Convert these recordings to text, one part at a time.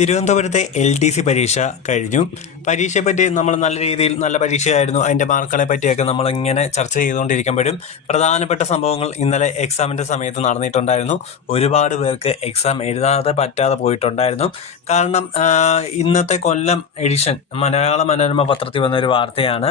തിരുവനന്തപുരത്തെ LDC പരീക്ഷ കഴിഞ്ഞു. പരീക്ഷയെപ്പറ്റി നമ്മൾ നല്ല രീതിയിൽ നല്ല പരീക്ഷയായിരുന്നു, അതിൻ്റെ മാർക്കുകളെ പറ്റിയൊക്കെ നമ്മളിങ്ങനെ ചർച്ച ചെയ്തുകൊണ്ടിരിക്കുമ്പോഴും പ്രധാനപ്പെട്ട സംഭവങ്ങൾ ഇന്നലെ എക്സാമിൻ്റെ സമയത്ത് നടന്നിട്ടുണ്ടായിരുന്നു. ഒരുപാട് പേർക്ക് എക്സാം എഴുതാതെ പറ്റാതെ പോയിട്ടുണ്ടായിരുന്നു. കാരണം ഇന്നത്തെ കൊല്ലം എഡിഷൻ മലയാള മനോരമ പത്രത്തിൽ വന്നൊരു വാർത്തയാണ്.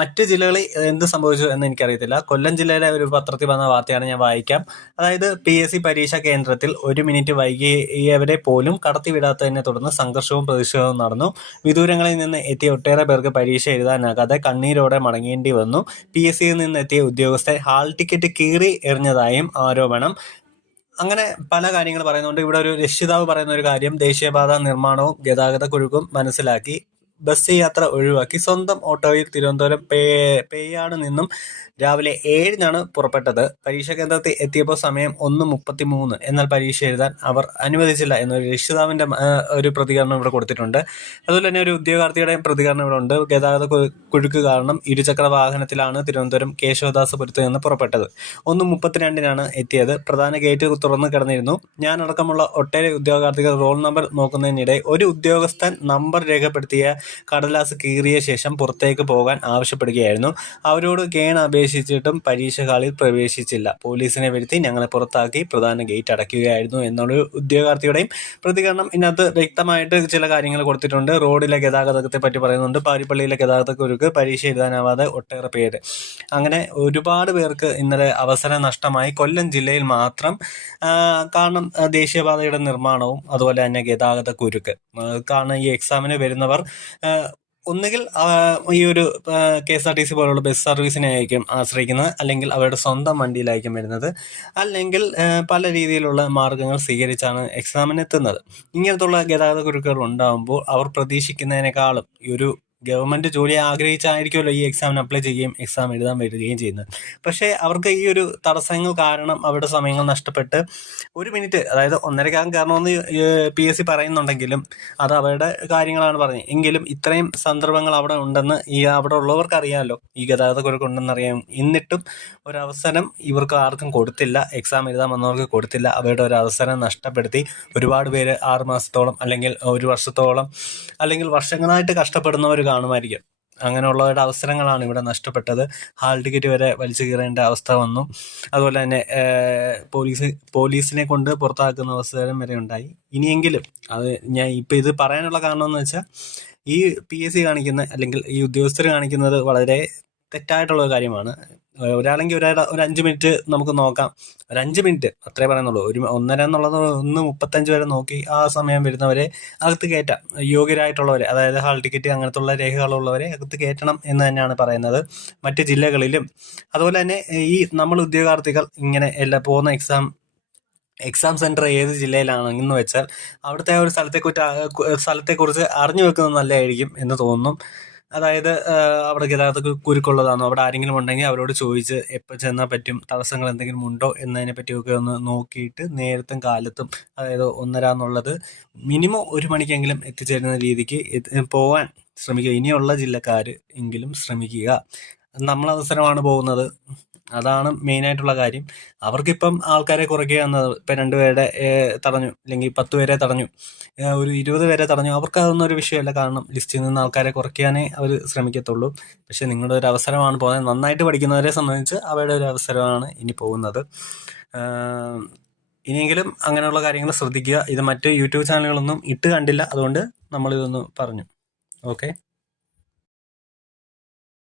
മറ്റ് ജില്ലകളിൽ എന്ത് സംഭവിച്ചു എന്ന് എനിക്കറിയത്തില്ല. കൊല്ലം ജില്ലയിലെ ഒരു പത്രത്തിൽ വന്ന വാർത്തയാണ്, ഞാൻ വായിക്കാം. അതായത് PSC പരീക്ഷാ കേന്ദ്രത്തിൽ 1 മിനിറ്റ് വൈകിയവരെ പോലും കടത്തിവിടാത്തതിനെ തുടർന്ന് സംഘർഷവും പ്രതിഷേധവും നടന്നു. വിദൂരങ്ങളിൽ നിന്ന് എത്തിയ ഒട്ടേറെ പേർക്ക് പരീക്ഷ എഴുതാനാകാതെ കണ്ണീരോടെ മടങ്ങേണ്ടി വന്നു. PSCയിൽ നിന്ന് എത്തിയ ഉദ്യോഗസ്ഥർ ഹാൾ ടിക്കറ്റ് കീറി എറിഞ്ഞതായും ആരോപണം. അങ്ങനെ പല കാര്യങ്ങൾ പറയുന്നുണ്ട്. ഇവിടെ ഒരു രക്ഷിതാവ് പറയുന്ന ഒരു കാര്യം, ദേശീയപാത നിർമ്മാണവും ഗതാഗത കുരുക്കും മനസ്സിലാക്കി ബസ് യാത്ര ഒഴിവാക്കി സ്വന്തം ഓട്ടോയിൽ തിരുവനന്തപുരം പേയാട് നിന്നും രാവിലെ 7-നാണ് പുറപ്പെട്ടത്. പരീക്ഷാ കേന്ദ്രത്തിൽ എത്തിയപ്പോൾ സമയം 1:33. എന്നാൽ പരീക്ഷ എഴുതാൻ അവർ അനുവദിച്ചില്ല എന്നൊരു രക്ഷിതാവിൻ്റെ ഒരു പ്രതികരണം ഇവിടെ കൊടുത്തിട്ടുണ്ട്. അതുപോലെ തന്നെ ഒരു ഉദ്യോഗാർത്ഥിയുടെ പ്രതികരണം ഇവിടെ ഉണ്ട്. ഗതാഗത കുരുക്ക് കാരണം ഇരുചക്ര വാഹനത്തിലാണ് തിരുവനന്തപുരം കേശവദാസപുരത്ത് നിന്ന് പുറപ്പെട്ടത്. 1:32-നാണ് എത്തിയത്. പ്രധാന ഗേറ്റ് തുറന്ന് കിടന്നിരുന്നു. ഞാനടക്കമുള്ള ഒട്ടേറെ ഉദ്യോഗാർത്ഥികൾ റോൾ നമ്പർ നോക്കുന്നതിനിടെ ഒരു ഉദ്യോഗസ്ഥൻ നമ്പർ രേഖപ്പെടുത്തിയ കടലാസ് കീറിയ ശേഷം പുറത്തേക്ക് പോകാൻ ആവശ്യപ്പെടുകയായിരുന്നു. അവരോട് അപേക്ഷിച്ചിട്ടും പരീക്ഷ ഹാളിൽ പ്രവേശിച്ചില്ല. പോലീസിനെ വരുത്തി ഞങ്ങളെ പുറത്താക്കി, പ്രധാന ഗേറ്റ് അടയ്ക്കുകയായിരുന്നു എന്നുള്ള ഉദ്യോഗാർത്ഥിയുടെയും പ്രതികരണം. ഇതിനകത്ത് വ്യക്തമായിട്ട് ചില കാര്യങ്ങൾ കൊടുത്തിട്ടുണ്ട്. റോഡിലെ ഗതാഗതത്തെ പറ്റി പറയുന്നുണ്ട്. പാരിപ്പള്ളിയിലെ ഗതാഗതക്കുരുക്ക്, പരീക്ഷ എഴുതാനാവാതെ ഒട്ടേറെ പേര്, അങ്ങനെ ഒരുപാട് പേർക്ക് ഇന്നലെ അവസരം നഷ്ടമായി. കൊല്ലം ജില്ലയിൽ മാത്രം. കാരണം ദേശീയപാതയുടെ നിർമ്മാണവും അതുപോലെ തന്നെ ഗതാഗതക്കുരുക്ക് കാരണം ഈ എക്സാമിന് വരുന്നവർ ഒന്നുകിൽ ഈ ഒരു KSRTC പോലുള്ള ബസ് സർവീസിനെ ആയിരിക്കും ആശ്രയിക്കുന്നത്, അല്ലെങ്കിൽ അവരുടെ സ്വന്തം വണ്ടിയിലായിരിക്കും വരുന്നത്, അല്ലെങ്കിൽ പല രീതിയിലുള്ള മാർഗങ്ങൾ സ്വീകരിച്ചാണ് എക്സാമിനെത്തുന്നത്. ഇങ്ങനത്തുള്ള ഗതാഗത കുരുക്കുകൾ ഉണ്ടാകുമ്പോൾ അവർ പ്രതീക്ഷിക്കുന്നതിനേക്കാളും ഈ ഒരു ഗവൺമെൻറ് ജോലിയെ ആഗ്രഹിച്ചായിരിക്കുമല്ലോ ഈ എക്സാമിന് അപ്ലൈ ചെയ്യുകയും എക്സാം എഴുതാൻ വരികയും ചെയ്യുന്നത്. പക്ഷേ അവർക്ക് ഈ ഒരു തടസ്സങ്ങൾ കാരണം അവരുടെ സമയങ്ങൾ നഷ്ടപ്പെട്ട് 1 മിനിറ്റ്, അതായത് 1:30 കയറണമെന്ന് PSC പറയുന്നുണ്ടെങ്കിലും അത് അവരുടെ കാര്യങ്ങളാണ് പറഞ്ഞത്. എങ്കിലും ഇത്രയും സന്ദർഭങ്ങൾ അവിടെ ഉണ്ടെന്ന് അവിടെ ഉള്ളവർക്ക് അറിയാമല്ലോ, ഈ ഗതാഗതക്കുരുക്ക് ഉണ്ടെന്നറിയാം. എന്നിട്ടും ഒരവസരം ഇവർക്ക് ആർക്കും കൊടുത്തില്ല. എക്സാം എഴുതാൻ വന്നവർക്ക് കൊടുത്തില്ല. അവരുടെ ഒരു അവസരം നഷ്ടപ്പെടുത്തി. ഒരുപാട് പേര് 6 മാസത്തോളം അല്ലെങ്കിൽ 1 വർഷത്തോളം അല്ലെങ്കിൽ വർഷങ്ങളായിട്ട് കഷ്ടപ്പെടുന്നവർ കാണുമായിരിക്കും. അങ്ങനെയുള്ളവരുടെ അവസരങ്ങളാണ് ഇവിടെ നഷ്ടപ്പെട്ടത്. ഹാൾ ടിക്കറ്റ് വരെ വലിച്ചു കീറേണ്ട അവസ്ഥ വന്നു. അതുപോലെ തന്നെ പോലീസിനെ കൊണ്ട് പുറത്താക്കുന്ന അവസരം വരെ ഉണ്ടായി. ഇനിയെങ്കിലും അത് ഞാൻ ഇപ്പം ഇത് പറയാനുള്ള കാരണം എന്ന് വെച്ചാൽ, ഈ PSC കാണിക്കുന്ന അല്ലെങ്കിൽ ഈ ഉദ്യോഗസ്ഥർ കാണിക്കുന്നത് വളരെ തെറ്റായിട്ടുള്ള കാര്യമാണ്. ഒരാളെങ്കിൽ ഒരു 5 മിനിറ്റ് നമുക്ക് നോക്കാം. ഒരു 5 മിനിറ്റ് അത്രേ പറയുന്നുള്ളൂ. 1:30 എന്നുള്ളത് 1:35 വരെ നോക്കി ആ സമയം വരുന്നവരെ അകത്ത് കയറ്റാം. യോഗ്യരായിട്ടുള്ളവരെ, അതായത് ഹാൾ ടിക്കറ്റ് അങ്ങനത്തുള്ള രേഖകളുള്ളവരെ അകത്ത് കയറ്റണം എന്ന് തന്നെയാണ് പറയുന്നത്. മറ്റ് ജില്ലകളിലും അതുപോലെ തന്നെ ഈ നമ്മൾ ഉദ്യോഗാർത്ഥികൾ ഇങ്ങനെ പോകുന്ന എക്സാം സെൻറ്റർ ഏത് ജില്ലയിലാണെന്ന് വെച്ചാൽ അവിടുത്തെ ഒരു സ്ഥലത്തെക്കുറിച്ച് അറിഞ്ഞു വെക്കുന്നത് നല്ലതായിരിക്കും എന്ന് തോന്നുന്നു. അതായത് അവിടെ ഗതാഗത കുരുക്കുള്ളതാണോ, അവിടെ ആരെങ്കിലും ഉണ്ടെങ്കിൽ അവരോട് ചോദിച്ച് എപ്പോൾ ചെന്നാൽ പറ്റും, തടസ്സങ്ങൾ എന്തെങ്കിലും ഉണ്ടോ എന്നതിനെ പറ്റിയൊക്കെ ഒന്ന് നോക്കിയിട്ട് നേരത്തും കാലത്തും, അതായത് 1:30 എന്നുള്ളത് മിനിമം 1 മണിക്കെങ്കിലും എത്തിച്ചേരുന്ന രീതിക്ക് പോകാൻ ശ്രമിക്കുക. ഇനിയുള്ള ജില്ലക്കാർ എങ്കിലും ശ്രമിക്കുക. നമ്മളവസരമാണ് പോകുന്നത്. അതാണ് മെയിനായിട്ടുള്ള കാര്യം. അവർക്കിപ്പം ആൾക്കാരെ കുറയ്ക്കുക എന്നത്, ഇപ്പം 2 പേരെ തടഞ്ഞു, അല്ലെങ്കിൽ 10 പേരെ തടഞ്ഞു, ഒരു 20 പേരെ തടഞ്ഞു, അവർക്ക് അതൊന്നും ഒരു വിഷയമല്ല. കാരണം ലിസ്റ്റിൽ നിന്ന് ആൾക്കാരെ കുറയ്ക്കാനേ അവർ ശ്രമിക്കത്തുള്ളൂ. പക്ഷെ നിങ്ങളുടെ ഒരു അവസരമാണ് പോകുന്നത്. നന്നായിട്ട് പഠിക്കുന്നവരെ സംബന്ധിച്ച് അവരുടെ ഒരു അവസരമാണ് ഇനി പോകുന്നത്. ഇനിയെങ്കിലും അങ്ങനെയുള്ള കാര്യങ്ങൾ ശ്രദ്ധിക്കുക. ഇത് മറ്റ് യൂട്യൂബ് ചാനലുകളൊന്നും ഇട്ട് കണ്ടില്ല, അതുകൊണ്ട് നമ്മളിതൊന്ന് പറഞ്ഞു. ഓക്കെ.